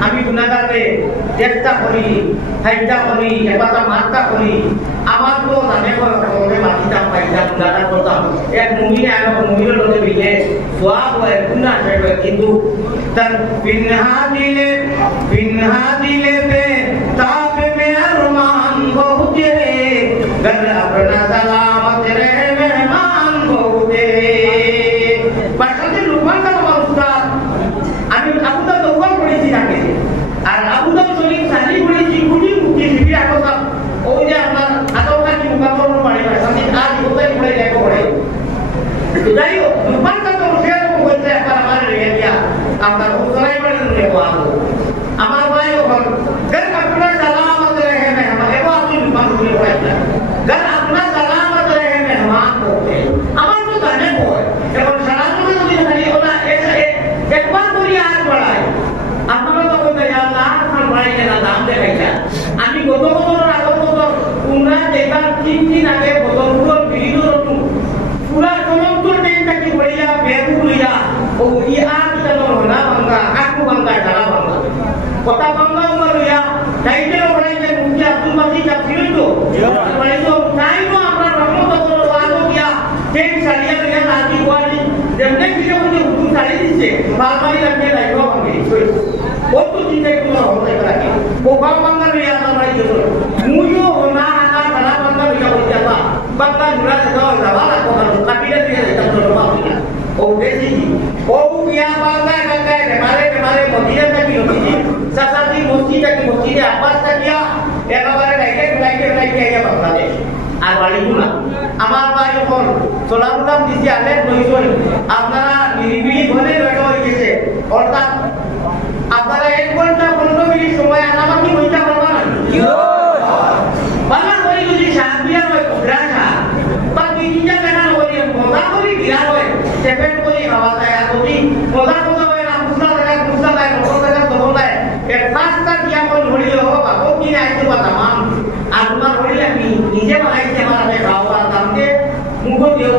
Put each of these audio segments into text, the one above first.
আমি কিন্তু দিলে মান dan pernah salah বারবারই লাগবে না এগুলো ভাঙে ওই তো চিন্তা করলো হতে লাগে কোপাও বাংলা নিয়ে আসা ভাই যেত মুইও না আনা তারা বাংলা নিয়ে হয়ে যাবা বাংলা ঘুরা যেতে হবে যাবা না কোথাও কাটিয়ে দিয়ে যেতে হবে বাবা ও দেখি ও ইয়া বাংলা গঙ্গায় রেমারে রেমারে মদিনা থাকি মসজিদে চাচাতি মসজিদ থাকি মসজিদে আব্বাস থাকিয়া একেবারে ডাইকে ডাইকে ডাইকে আইয়া বাবা দে আর বাড়ি গুলা আমার ভাই এখন চলা গুলাম দিছি আলের প্রয়োজন আপনারা নিরিবিলি ঘরে রয়ে হয়ে গেছে। অর্থাৎ আপনারা এক ঘণ্টা পনেরো মিনিট সময় আনামাকি হইতে পারবা না।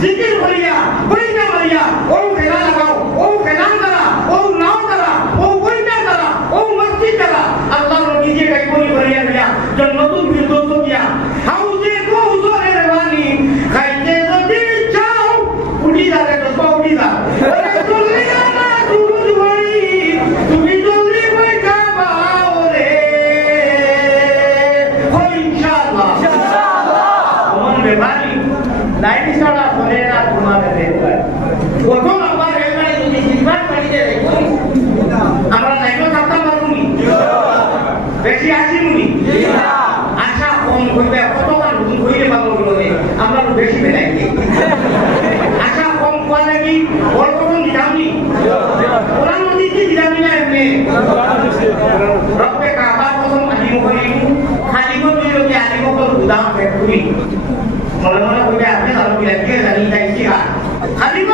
জিকির Halimbawa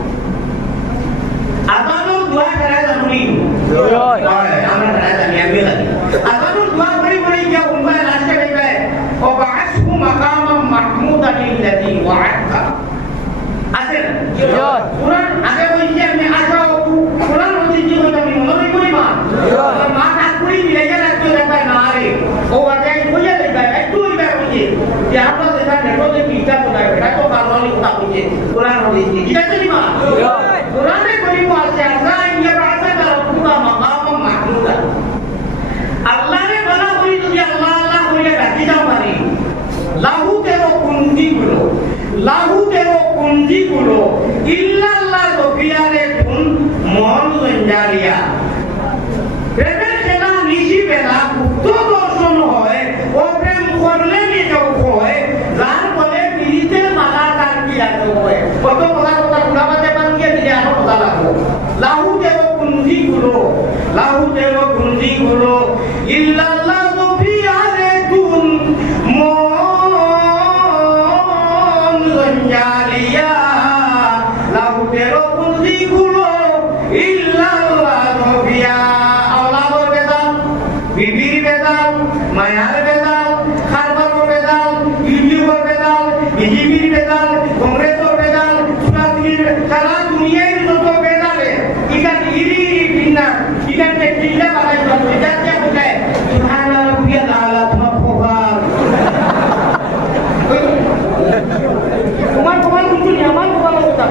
আজানুর দোয়া করা জানুনি। আমরা করা জানি আমি জানি। আজানুর দোয়া করি বলি যে উম্মা রাস্তা হইবে ও বাআসহু মাকামাম মাহমুদান আল্লাযী ওয়া'আদা। আছে কোরআন আগে বলছি আমি আশা কোরআন হচ্ছে কি বলতে আমি মনে করি মা মা কাজ করি গেলে একটু দেখায় না আরে ও আগে বুঝে দেবে একটু হইবে বুঝে যে আমরা যেটা যে কিটা তো এটা তো ভালো কথা বুঝে কোরআন হচ্ছে কি আছে কি মা কোরআনে বলি আছে আশা ইয়া বাসা কার পুরা মাকাম মাহমুদা আল্লাহরে বলা করি যদি আল্লাহ আল্লাহ করিলে ডাকি যাও পারি লাহু তেরো কুঞ্জি গুলো লাহু তেরো কুঞ্জি গুলো ইল্লাল্লাহ রফিয়ারে গুণ মহল জঞ্জারিয়া প্রেমের খেলা নিশি বেলা গুপ্ত দর্শন হয় ও প্রেম করলে নিজেও হয় যার ফলে পিড়িতে মালা তার কি আছে হয় কত কথা কথা গুলাবাতে পারবে দিলে আরও কথা লাগবো লাহু তেরো কুঞ্জি গুলো লাহু তেরো কুঞ্জি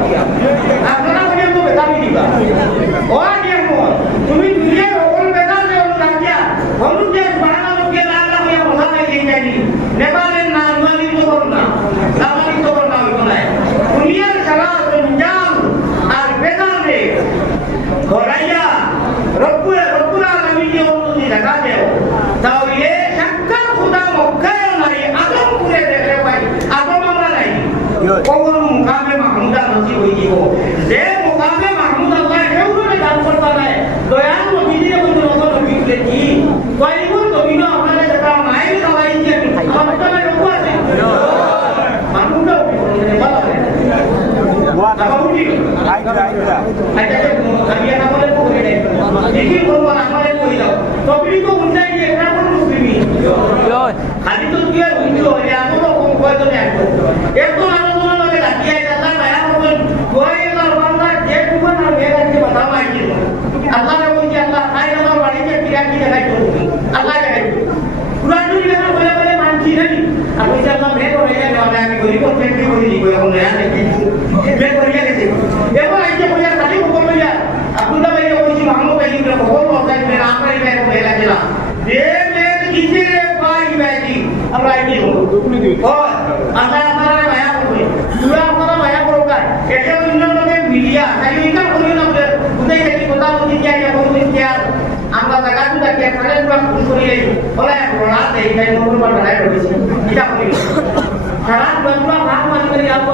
দিয়া আপনারা বলে তো বেদামি দিবা। ও দিয়ে মোর তুমি দুনিয়ার ওপর বেদাল দে ওর লাগিয়া হলুদ যে বাড়ানো লোকে লাল বসা নাই দিন জানি নেপালের না আলমানি তো করো না। আলমানি তো করো না কোনায় দুনিয়ার সারা জঞ্জাল আর বেদাল রে ঘরাইয়া রব্বুল রব্বুল আলামিন যে অনুমতি দেখা দেও। তাহলে সাক্ষাৎ খুদা মক্কায় নাই আদম করে দেখে পাই। আদম আমরা নাই। কখন মুকামে মাহমুদা নসিব হয়ে যাব যে Oh. Saya ingat kau ini nak udah jadi kota media yang kau media. আমরা জায়গা তো দেখি এখানে পুরো খুন করি এই বলে রাত এই গাই নম্বর পর দাঁড়ায় রয়েছে এটা মানে করে যাব